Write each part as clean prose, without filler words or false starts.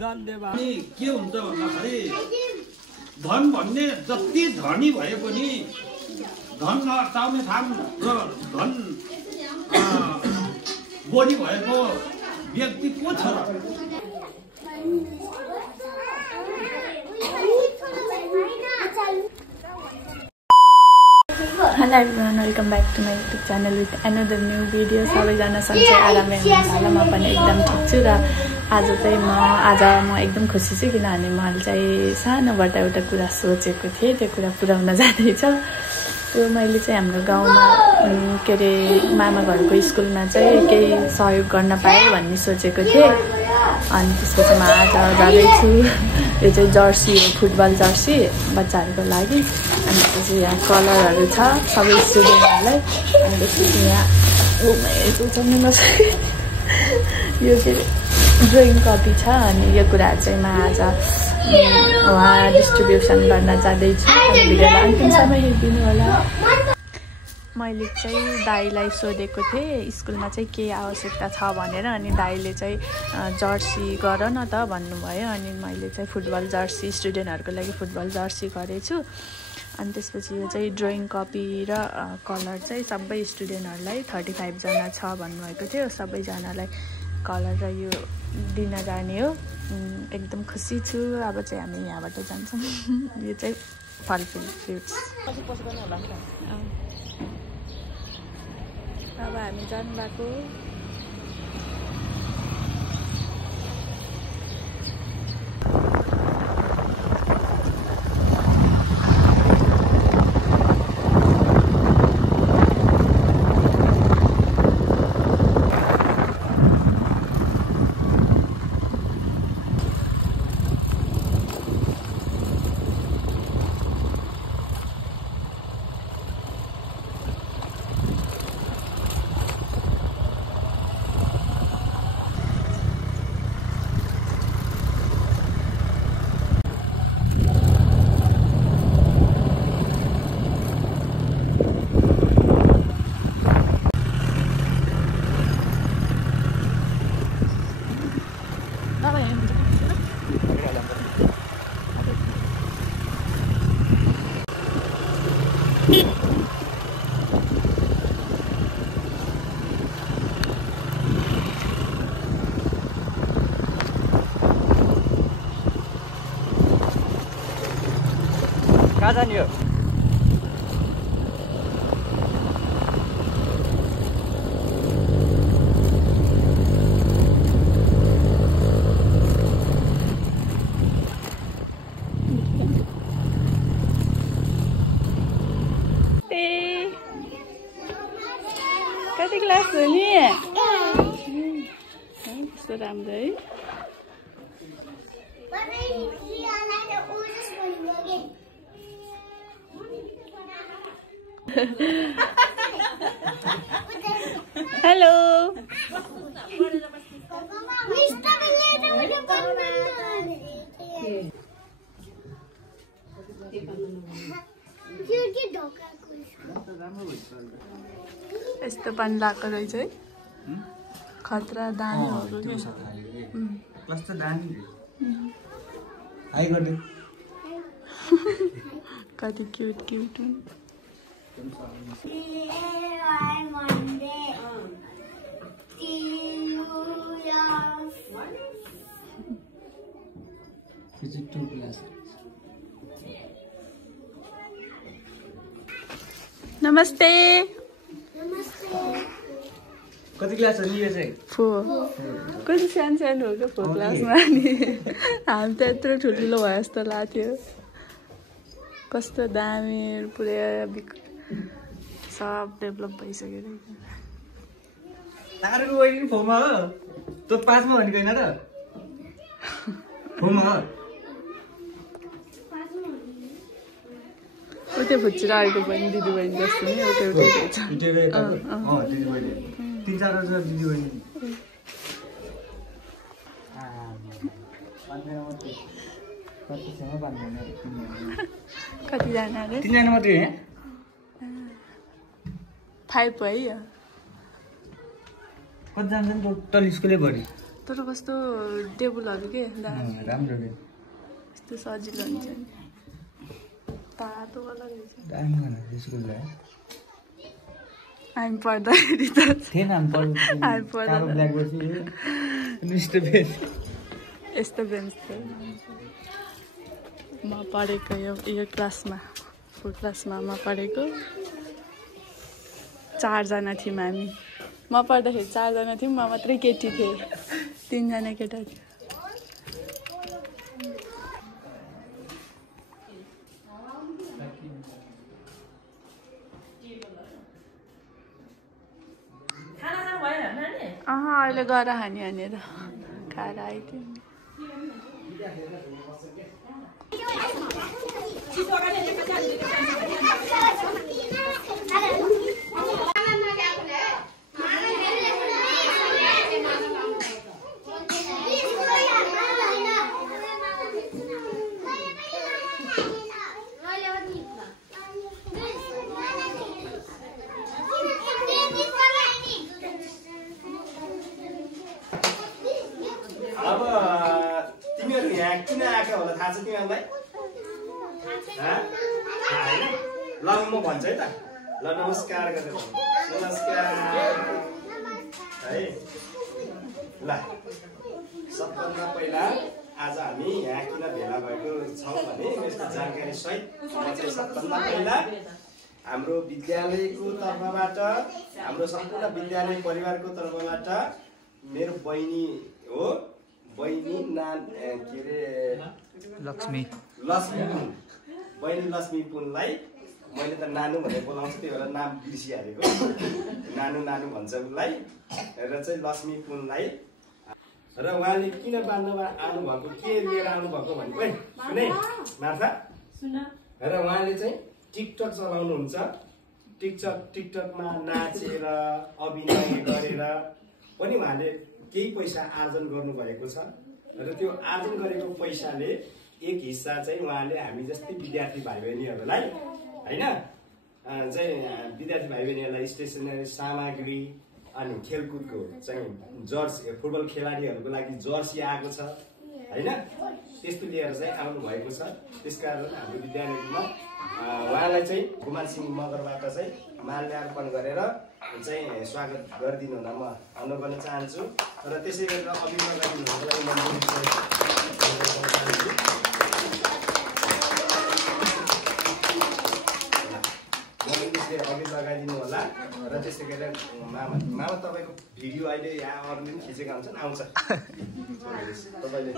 धन्यवाद। के हुन्छ भन्दाखेरि धन भन्ने जति धनी भए पनि धन नअटाउने ठाउँ र धन बोली भएको व्यक्ति को छ र? Hello everyone, welcome back to my YouTube channel with another new video. सबैजना सन्चै आरामै हुनुहुन्छ होला। म पनि एकदम ठिक छु र आज म एकदम खुसी छु किनभने मैले चाहिँ सानोबाट एउटा कुरा सोचेको थिएँ, त्यो कुरा पुर्याउन जाँदैछ। त्यो मैले चाहिँ हाम्रो गाउँमा के अरे मामा घरको स्कुलमा चाहिँ केही सहयोग गर्न पाएँ भन्ने सोचेको थिएँ। अनि त्यसपछि म आज जाँदैछु। यो चाहिँ जर्सी हो, फुटबल जर्सी बच्चाहरूको लागि। अनि त्यसपछि यहाँ कलरहरू छ सबै स्टुडेन्टहरूलाई। अनि त्यसपछि यहाँ यो के अरे ड्रइङ कपी छ। अनि यो कुराहरू चाहिँ म आज उहाँ डिस्ट्रिब्युसन गर्न जाँदैछु। भिडियोलाई अन्तिमसम्म हेरिदिनु होला। मैले चाहिँ दाइलाई सोधेको थिएँ स्कुलमा चाहिँ के आवश्यकता छ भनेर। अनि दाइले चाहिँ जर्सी गर न त भन्नुभयो। अनि मैले चाहिँ फुटबल जर्सी स्टुडेन्टहरूको लागि फुटबल जर्सी गरेछु। अनि त्यसपछि यो चाहिँ ड्रइङ कपी र कलर चाहिँ सबै स्टुडेन्टहरूलाई 35 जना छ भन्नुभएको थियो। सबैजनालाई कलर र यो दिन जाने हो। एकदम खुसी छु। अब चाहिँ हामी यहाँबाट जान्छौँ। यो चाहिँ फलफुल फ्रुट्स। अब हामी जानु भएको कहाँ जाने हो? कति क्लास हो नि? कस्तो राम्रो है। हेलो यस्तो पानी लगाएको रहेछ है। खतरा दानाहरू कति क्युट क्युट हुन्। नमस्ते। कति क्लास हो नि यो चाहिँ? 4। कति सानो सानो हो क्या 4 क्लासमा। नि हामी त यत्रो ठुल्ठुलो भयो जस्तो लाग्थ्यो। कस्तो दामी पुरै सब डेभलप भइसक्यो रहेछ। लागारको वही फोमा हो त 5 मा भनेको हैन त? फोमा हो उतै फुच्चिरहेको पनि दिदीबहिनी जस्तो नि एउटै एउटै रहेछ। दिदीबहिनी 3-4 वर्ष दिदीबहिनी। कतिजना अरे? 3 जना मात्रै हो? 5 भयो। कति जान्छ नि टोटल स्कुलै भरि तर कस्तो टेबलहरू के राम्रो के यस्तो सजिलो हुन्छ नि तातो वाला रहेछ दामी बनाएको स्कुललाई हामी पढ्दाखेरि त थिएन हामी पढ्दा ब्ल्याकबोर्ड थियो यस्तो बेन्च थियो म पढेको यो क्लासमा फोर्थ क्लासमा म पढेको 4 जना थियौँ हामी म पढ्दाखेरि 4 जना थियौँ म मात्रै केटी थिएँ 3 जना केटा थियो अहिले गएर हानेर खाएर आइदियो किन आएको होला थाहा छ तिमीहरूलाई ल म भन्छु है त ल नमस्कार गरेर नमस्कार है ल सबभन्दा पहिला आज हामी यहाँ किन भेला भएको छौँ भने यसको जानकारी सहित म चाहिँ सबभन्दा पहिला हाम्रो विद्यालयको तर्फबाट हाम्रो सम्पूर्ण विद्यालय परिवारको तर्फबाट मेरो बहिनी हो बहिनी के अरे लक्ष्मी बहिनी लक्ष्मी पुनलाई मैले त नानु भनेर बोलाउँछु त्यही भएर नाम बिर्सिहालेको नानु भन्छ उसलाई र चाहिँ लक्ष्मी पुनलाई र उहाँले किन बाँध्नु आउनुभएको के लिएर आउनुभएको भने मार्था र उहाँले चाहिँ टिकटक चलाउनुहुन्छ टिकटकमा नाचेर अभिनय गरेर पनि उहाँले केही पैसा आर्जन गर्नुभएको छ र त्यो आर्जन गरेको पैसाले एक हिस्सा चाहिँ उहाँले हामी जस्तै विद्यार्थी भाइ बहिनीहरूलाई होइन चाहिँ विद्यार्थी भाइ बहिनीहरूलाई स्टेसनरी सामग्री अनि खेलकुदको चाहिँ जर्सी फुटबल खेलाडीहरूको लागि जर्सी आएको छ होइन त्यस्तो लिएर चाहिँ आउनु भएको छ त्यसकारण हाम्रो विद्यालयमा उहाँलाई चाहिँ कुमार सिंह मगरबाट चाहिँ माल्यार्पण गरेर चाहिँ स्वागत गरिदिनु हुन म अनुरोध गर्न चाहन्छु र त्यसै गरेर अभिनय गरिदिनुको लागि अघि लगाइदिनु होला र त्यसै गरेर मामा तपाईँको भिडियो अहिले यहाँ अरूले पनि खिचेका हुन्छन् आउँछ तपाईँले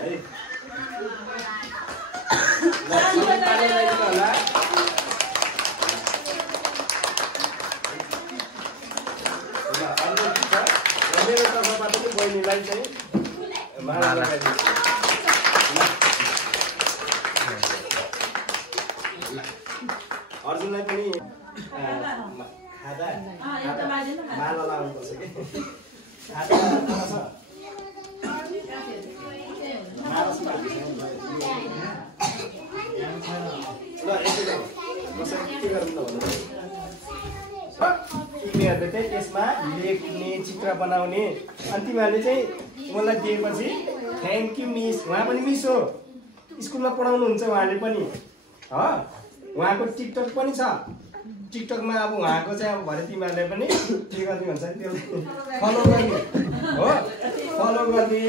है होला मेरो तर्फबाट पनि बहिनीलाई चाहिँ माला लगाइदिन्छु अर्जुनलाई पनि माला लगाउनुपर्छ कि तिमीहरूले चाहिँ त्यसमा लेख्ने चित्र बनाउने अनि तिमीहरूले चाहिँ मलाई दिएपछि थ्याङ्क यू मिस उहाँ पनि मिस हो स्कुलमा पढाउनुहुन्छ उहाँले पनि हो उहाँको टिकटक पनि छ टिकटकमा अब उहाँको चाहिँ अब भरे तिमीहरूले पनि के गर्ने भन्छ त्यसलाई फलो गर्ने हो फलो गर्ने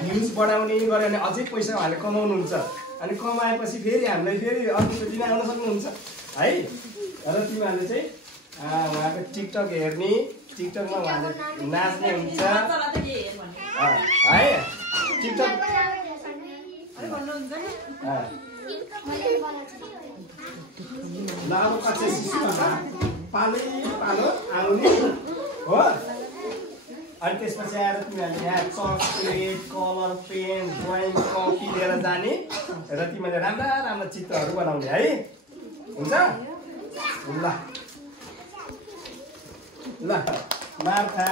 भ्युज बढाउने गऱ्यो भने अझै पैसा उहाँले कमाउनुहुन्छ अनि कमाएपछि फेरि हामीलाई फेरि अर्कोचोटि नै आउन सक्नुहुन्छ है र तिमीहरूले चाहिँ उहाँको टिकटक हेर्ने टिकटकमा उहाँले नाच्ने हुन्छ है टिकटक ल अब कक्षा शिशुमा पालो आउने हो अनि त्यसपछि आएर तिमीहरूले यहाँ chocolate colour pen drawing copy लिएर जाने र तिमीहरूले राम्रा राम्रा चित्रहरू बनाउने है हुन्छ ल ल मार्था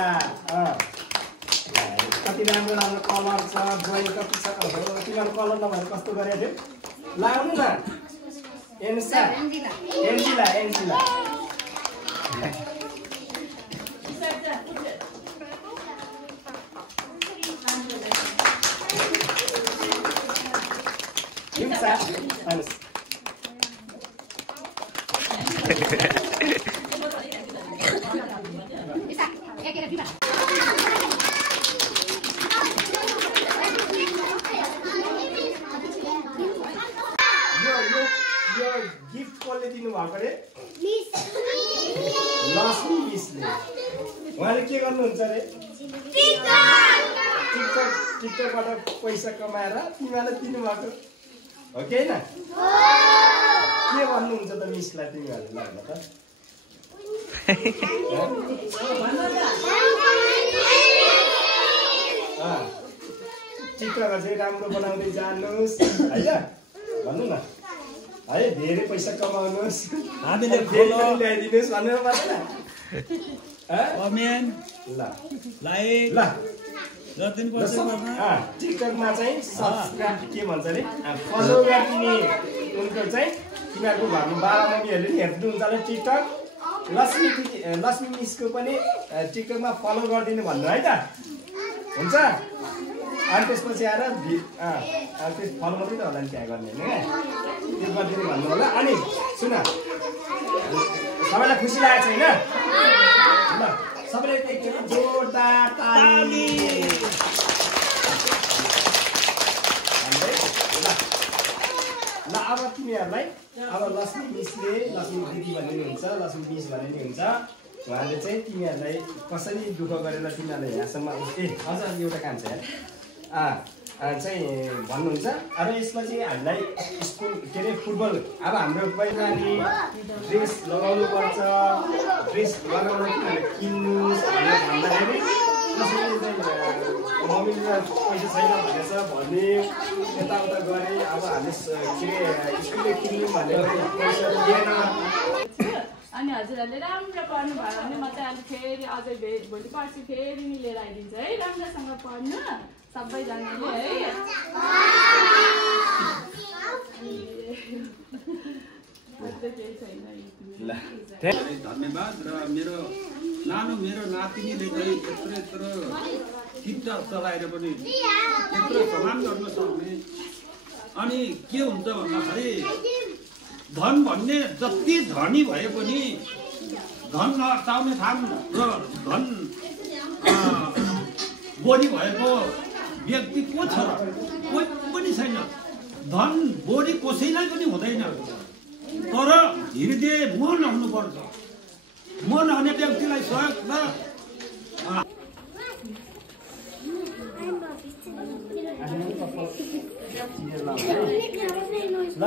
कति राम्रो राम्रो कलर छ ड्रइङ कपी छ तिमीहरू कलर नभएर कस्तो गरेको थियो ल आउनु न एन्जिला आशा आउनुहोस् यो गिफ्ट कसले दिनुभएको अरे लक्ष्मी मिसले उहाँले के गर्नुहुन्छ अरे टिकटकबाट पैसा कमाएर तिमीलाई दिनुभएको हो कि होइन के भन्नुहुन्छ त मिसलाई तिमीहरूले ल त टिकटक चाहिँ राम्रो बनाउँदै जानुहोस् होइन भन्नु न है धेरै पैसा कमाउनुहोस् हामीले ल्याइदिनुहोस् भनेर पर्दैन कमेन्ट ल लाइक ल गरिदिनु पर्छ टिकटकमा चाहिँ सब्सक्राइब के भन्छ अरे फलो गरिदिने उनको चाहिँ तिमीहरूको घरमा बाबा मम्मीहरूले नि हेर्नुहुन्छ होला टिकटक लक्ष्मी मिसको पनि टिकटकमा फलो गरिदिनु भन्नु है त हुन्छ अनि त्यसपछि आएर त्यस फलो मात्रै त होला नि त्यहाँ गर्ने होइन त्यो गरिदिनु भन्नु होला अनि सुन सबैलाई खुसी लागेको छैन ल सबैले एकचोटि जोरदार ताली ल अब तिमीहरूलाई अब लक्ष्मी मिसले लक्ष्मी दिदी भन्ने हुन्छ लक्ष्मी मिस भन्ने नि हुन्छ उहाँले चाहिँ तिमीहरूलाई कसरी दुःख गरेर तिमीहरूलाई यहाँसम्म अझ एउटा काम छ चाहिँ भन्नुहुन्छ र यसमा चाहिँ हामीलाई स्कुल के अरे फुटबल अब हाम्रो पहिला ड्रेस लगाउनु पर्छ ड्रेस लगाउन किन्नुहोस् भनेर भन्दाखेरि कसैले चाहिँ मम्मीले पैसा छैन भनेछ भने यताउता गरेँ अब हामी के अरे स्कुलले किन्यौँ भनेर पैसा दिएन अनि हजुरहरूले राम्रो पढ्नु भयो भने म चाहिँ अहिले फेरि अझै भोलि पर्सि फेरि मिलेर आइदिन्छु है राम्रोसँग पढ्नु सबैजनाले है धन्यवाद र मेरो नातिनीले चाहिँ यत्रो टिकटक चलाएर पनि यत्रो सम्मान गर्न सक्ने अनि के हुन्छ भन्दाखेरि धन भन्ने जति धनी भए पनि धन नचाउने ठाम र धन बोली भएको व्यक्ति को छ कोही पनि छैन धन बोली कसैलाई पनि हुँदैन तर हृदय मन हुनुपर्छ मन हुने व्यक्तिलाई सहयोग ल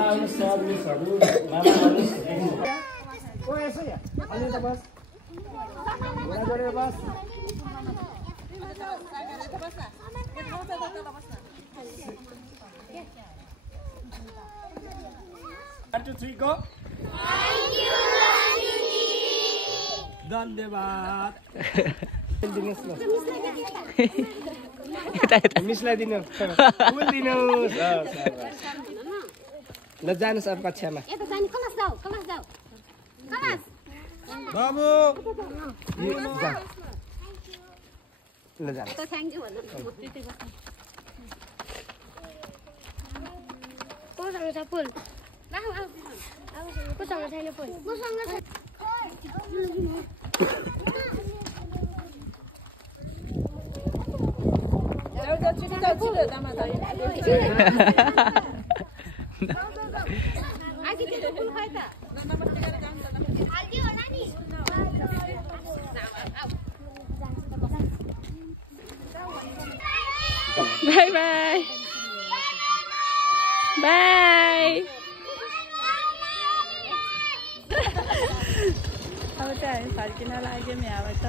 आउनुहोस् सब मिसहरू मामा आउनुहोस् ओ यसो यहाँ अलि त बस घोडा जोडेर बस 1 2 3 go धन्यवाद मिसलाई दिनु फुल दिनुहोस् ल जानुहोस् अब कक्षामा बाबु ल जानुहोस् Bye bye. Bye. अब चाहिँ हामी फर्किन लाग्यौँ यहाँबाट